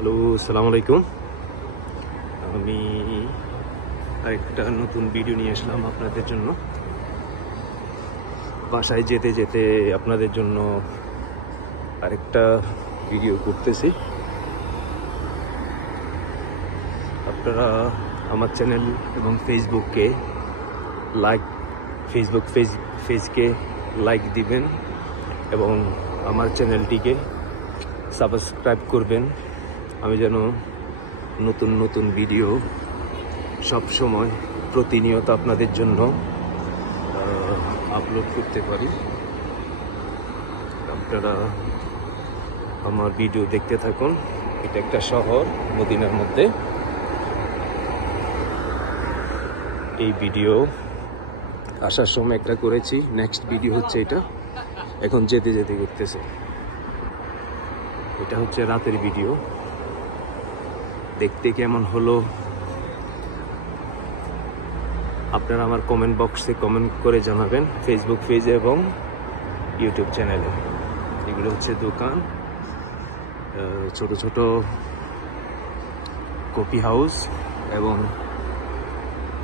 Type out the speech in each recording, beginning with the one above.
Hello, আসসালামু আলাইকুম। আমি আরেকটা নতুন ভিডিও নিয়ে আসলাম আপনাদের জন্য। বাসায় যেতে যেতে আপনাদের জন্য আরেকটা ভিডিও করতেছি। আপনারা আমার চ্যানেল এবং ফেসবুককে পেজকে লাইক দিবেন এবং আমার চ্যানেলটিকে সাবস্ক্রাইব করবেন। আমি যেন নতুন নতুন ভিডিও সব সময় প্রতিনিয়ত আপনাদের জন্য আপলোড করতে পারি। আপনারা আমার ভিডিও দেখতে থাকুন। এটা একটা শহর মদিনার মধ্যে। এই ভিডিও আসার সময় একটা করেছি, নেক্সট ভিডিও হচ্ছে এটা, এখন যেতে যেতে করতেছে। এটা হচ্ছে রাতের ভিডিও। দেখতে কেমন হলো আপনারা আমার কমেন্ট বক্সে কমেন্ট করে জানাবেন, ফেসবুক পেজে এবং ইউটিউব চ্যানেলে। এগুলো হচ্ছে দোকান, ছোট ছোট কফি হাউস এবং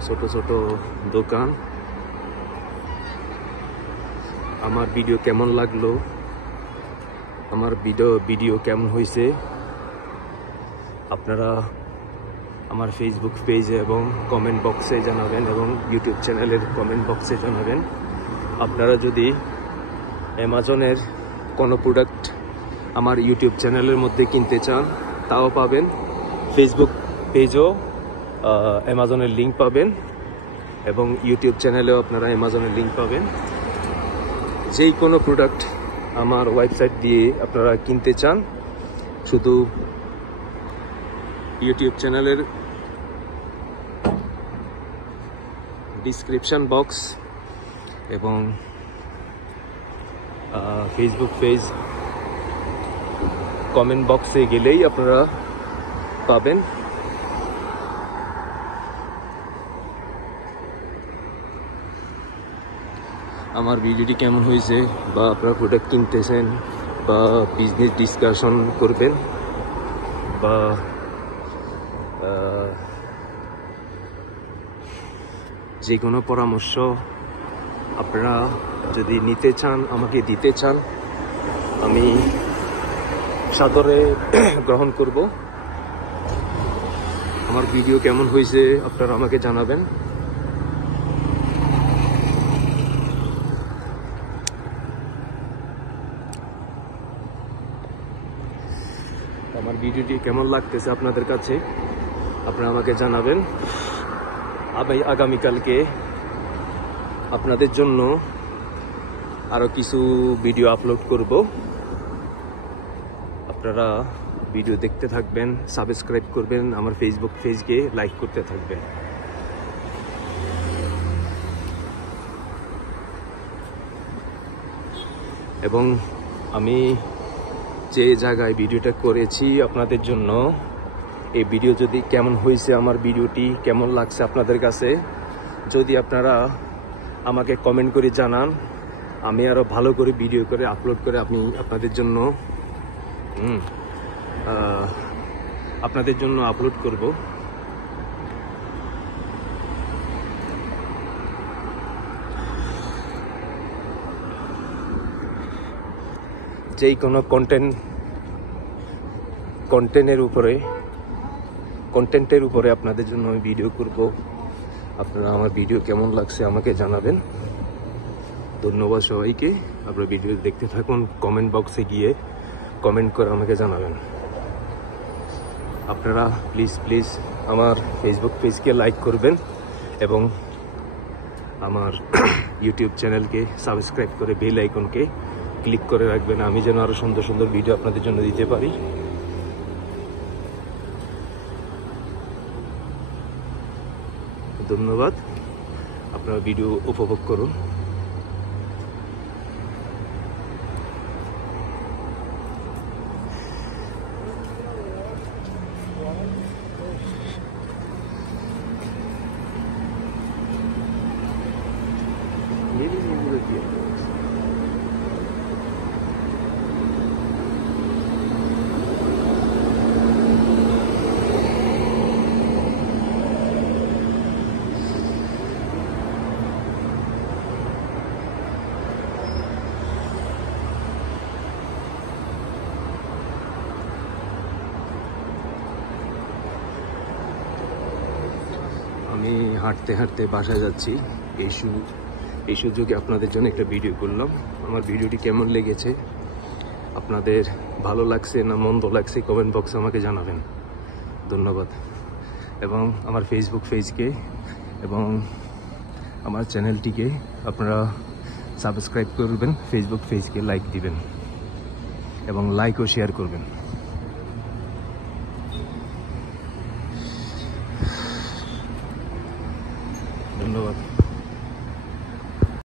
ছোট ছোট দোকান। আমার ভিডিও কেমন লাগলো, আমার ভিডিও কেমন হয়েছে আপনারা আমার ফেসবুক পেজে এবং কমেন্ট বক্সে জানাবেন এবং ইউটিউব চ্যানেলের কমেন্ট বক্সে জানাবেন। আপনারা যদি অ্যামাজনের কোনো প্রোডাক্ট আমার ইউটিউব চ্যানেলের মধ্যে কিনতে চান তাও পাবেন। ফেসবুক পেজও অ্যামাজনের লিঙ্ক পাবেন এবং ইউটিউব চ্যানেলেও আপনারা অ্যামাজনের লিঙ্ক পাবেন। যেই কোনো প্রোডাক্ট আমার ওয়েবসাইট দিয়ে আপনারা কিনতে চান, শুধু ইউটিউব চ্যানেলের ডিসক্রিপশন বক্স এবং ফেসবুক পেজ কমেন্ট বক্সে গেলেই আপনারা পাবেন। আমার ভিডিওটি কেমন হয়েছে, বা আপনারা প্রোডাক্ট কিনতেছেন বা বিজনেস ডিসকাশন করবেন বা যে কোনো পরামর্শ আপনারা যদি নিতে চান, আমাকে দিতে চান, আমি সাদরে গ্রহণ করব। আমার ভিডিও কেমন হয়েছে আপনারা আমাকে জানাবেন। আমার ভিডিওটি কেমন লাগতেছে আপনাদের কাছে আপনারা আমাকে জানাবেন। আমি আগামীকালকে আপনাদের জন্য আরো কিছু ভিডিও আপলোড করব। আপনারা ভিডিও দেখতে থাকবেন, সাবস্ক্রাইব করবেন, আমার ফেসবুক পেজকে লাইক করতে থাকবেন। এবং আমি যে জায়গায় ভিডিওটা করেছি আপনাদের জন্য, এই ভিডিও যদি কেমন হয়েছে, আমার ভিডিওটি কেমন লাগছে আপনাদের কাছে, যদি আপনারা আমাকে কমেন্ট করে জানান, আমি আরো ভালো করে ভিডিও করে আপলোড করে আমি আপনাদের জন্য আপলোড করব। যেই কোনো কন্টেন্টের উপরে আপনাদের জন্য আমি ভিডিও করব। আপনারা আমার ভিডিও কেমন লাগছে আমাকে জানাবেন। ধন্যবাদ সবাইকে। আপনারা ভিডিও দেখতে থাকুন, কমেন্ট বক্সে গিয়ে কমেন্ট করে আমাকে জানাবেন। আপনারা প্লিজ আমার ফেসবুক পেজকে লাইক করবেন এবং আমার ইউটিউব চ্যানেলকে সাবস্ক্রাইব করে বেল আইকনকে ক্লিক করে রাখবেন, আমি যেন আরো সুন্দর সুন্দর ভিডিও আপনাদের জন্য দিতে পারি। ধন্যবাদ। আপনারা ভিডিও উপভোগ করুন। হাঁটতে হাঁটতে বাসায় যাচ্ছি, এই সুযোগে আপনাদের জন্য একটা ভিডিও করলাম। আমার ভিডিওটি কেমন লেগেছে, আপনাদের ভালো লাগছে না মন্দ লাগছে, কমেন্ট বক্সে আমাকে জানাবেন। ধন্যবাদ। এবং আমার ফেসবুক পেজকে এবং আমার চ্যানেলটিকে আপনারা সাবস্ক্রাইব করবেন, ফেসবুক পেজকে লাইক দিবেন এবং লাইক ও শেয়ার করবেন।